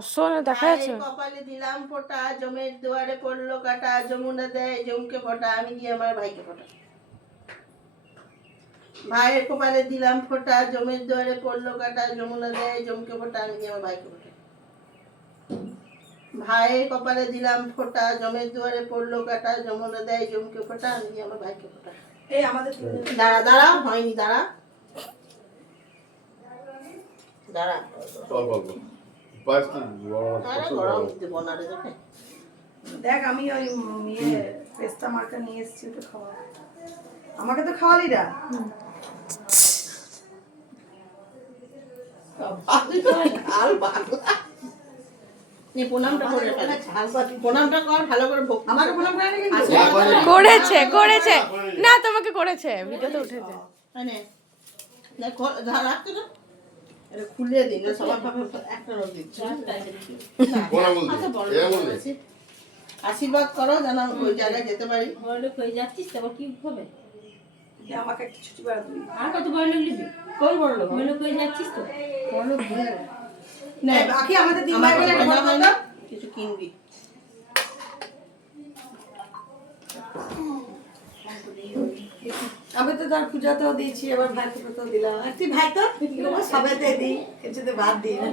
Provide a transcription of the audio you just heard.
অসহ্য দেখা যাচ্ছে। কপালে দিলাম ফোঁটা, জমের দুয়ারে পড়লো কাটা, যমুনা দেয় জমকে ফোঁটা, আমি দিয়ে আমার ভাইকে ফোঁটা। ভাইয়ের কপালে দিলাম ফোঁটা, জমের দুয়ারে পড়লো কাটা, যমুনা দেয় জমকে ফোঁটা, আমি দিয়ে আমার ভাইকে ফোঁটা। ভাইয়ের কপালে দিলাম ফোঁটা, জমের দুয়ারে পড়লো কাটা, যমুনা দেয় জমকে ফোঁটা, আমি দিয়ে আমার ভাইকে ফোঁটা। এই আমাদের দাঁড়া দাঁড়া, হয়নি, দাঁড়া দাঁড়া। গরম দেবো না রে তোকে। দেখ আমি ওই পেস্তা মার্কা নিয়ে এসেছি, ওটা খাওয়া। আমাকে তো খাওয়ালি না। প্রণামটা করে প্রণামটা কর ভালো করে। আমাকে প্রণাম করে না কিন্তু। করেছে করেছে না, তোমাকে করেছে, ভিডিওতে উঠেছে। রাখতে না, এটা খুলে দিন না, সবার ভাবে একটা রোগ দিচ্ছে। আশীর্বাদ করো যেন ওই জায়গায় যেতে পারি। বড়লোক হয়ে যাচ্ছিস তো আবার কি হবে? আমাকে একটা ছুটি বাড়া দিবি। আর কত বড়লোক নিবি? কোন বড়লোক? বড়লোক হয়ে যাচ্ছিস তো। বড়লোক ভুলে না বাকি আমাদের দিন আমার বাইরে কেনা হয় না, কিছু কিনবি। আমি তো তার পূজাতেও দিয়েছি, আবার ভাই তো দিলাম। আর তুই ভাই তো সবাইতে দিই, কিছুতে ভাত দিই না।